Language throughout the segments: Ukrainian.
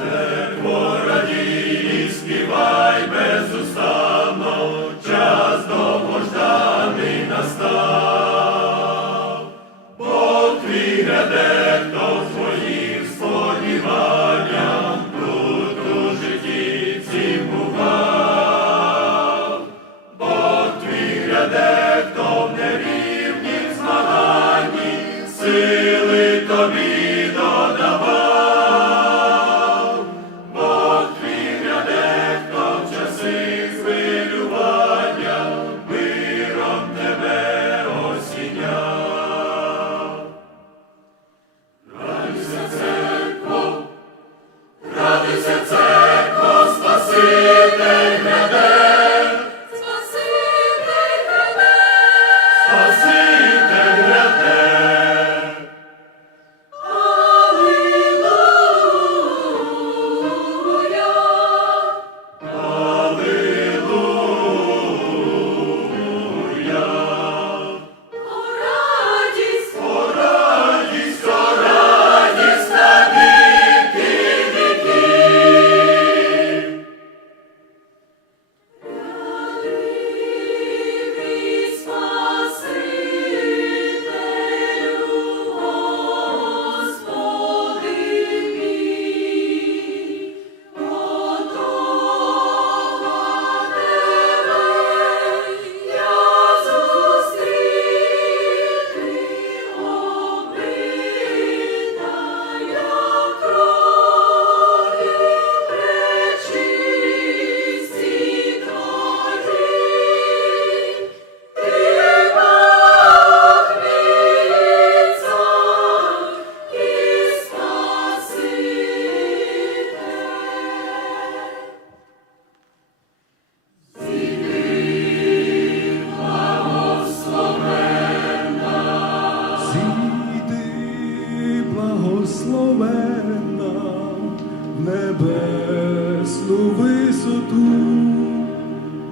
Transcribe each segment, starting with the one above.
Amen. Висоту,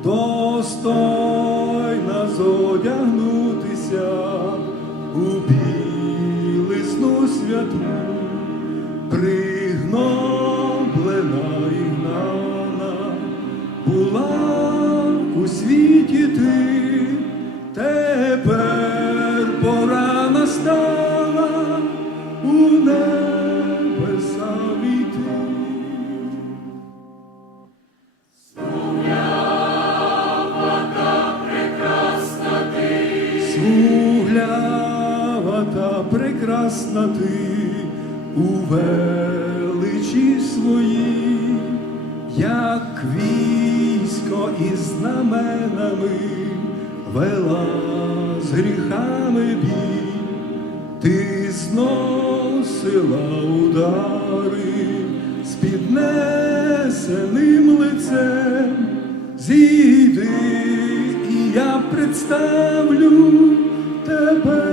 достойна зодягнутися у білизну святу, пригноблена і гнана, була у світі ти, тепер пора настала у небеса Смуглява та прекрасна ти у величі своїй, як військо із знаменами вела з гріхами бій, ти зносила удари з піднесеним лицем, зійди, і я представлю тебе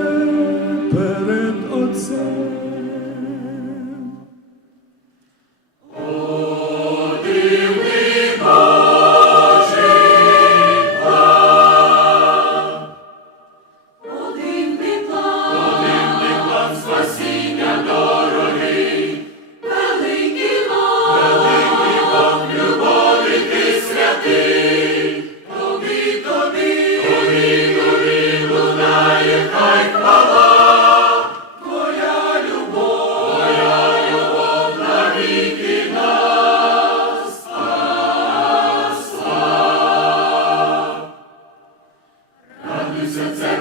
Jesus.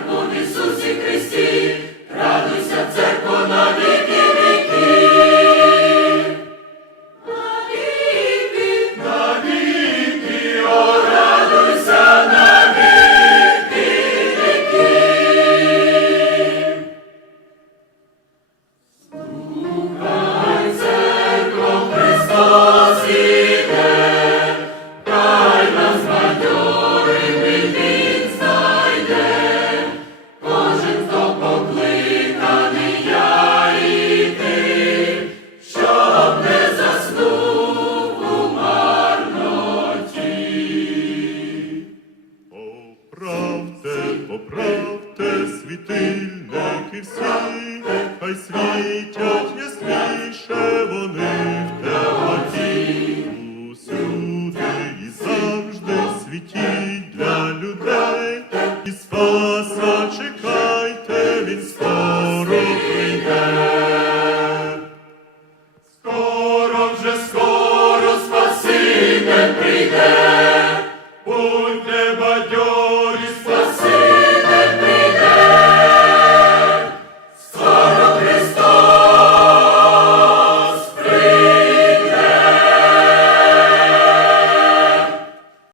світять ясніше вони в темноті. усюди і завжди світіть для людей, і спаса чекайте від спаса.